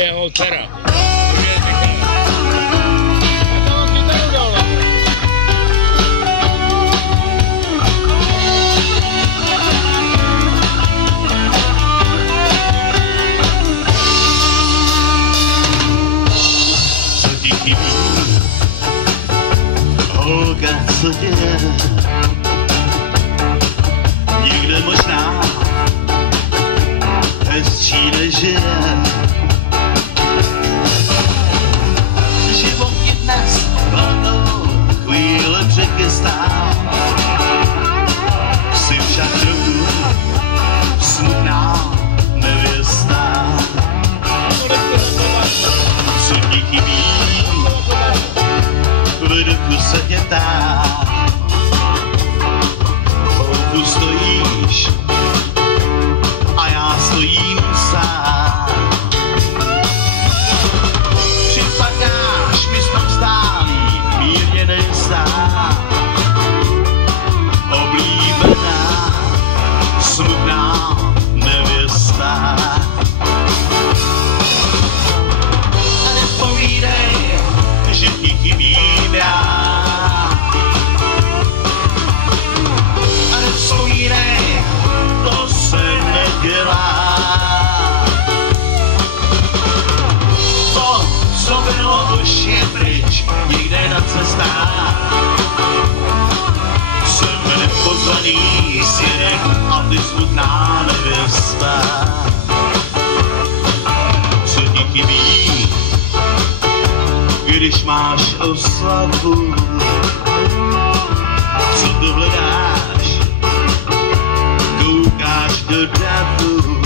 Jeho dcera. Co ti chybí, holka, co děje? Někde možná hezčí nežije. Život je dnes velkou chvíle překystá. Jsi však trochu smutná nevěstá. Co ti chybí, v duchu se tě ptá. Holku, stojíš a já stojím sám. Připadáš mi snad stálý, mírně nejistá. Oblíbená, smutná nevěsta. A nepovídej, že ti chybím já. A nevzpomínej, to se nedělá. To, co bylo, už je pryč, někde na cestách. Jsem nepoznaný svědek a ty smutná nevěsta. Co ti chybí, když máš oslavu? Co to hledáš? Koukáš do davu.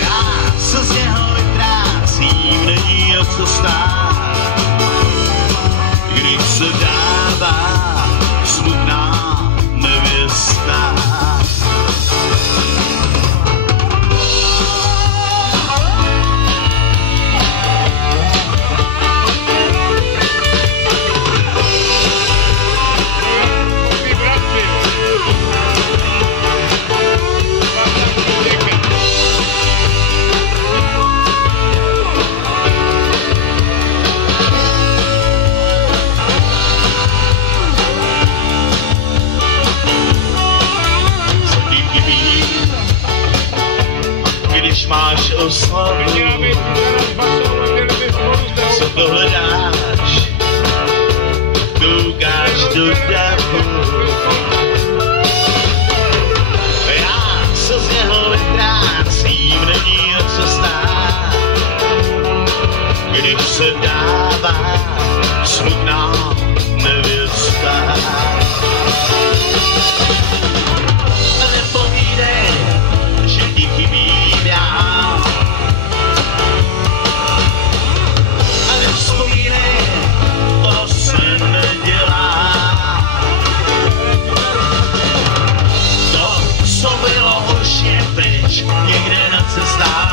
Já se z něho vytrácím, není o co stát. Když se dává smutná nevěsta. Když máš oslavu, co to hledáš? Koukáš do davu. Já se z něho vytrácím, není o co stát. Když se dává smutná nevěsta. Nepovídej, že ti chybím já. A nevzpomínej, to se nedělá. To, co bylo, už je pryč, někde na cestách.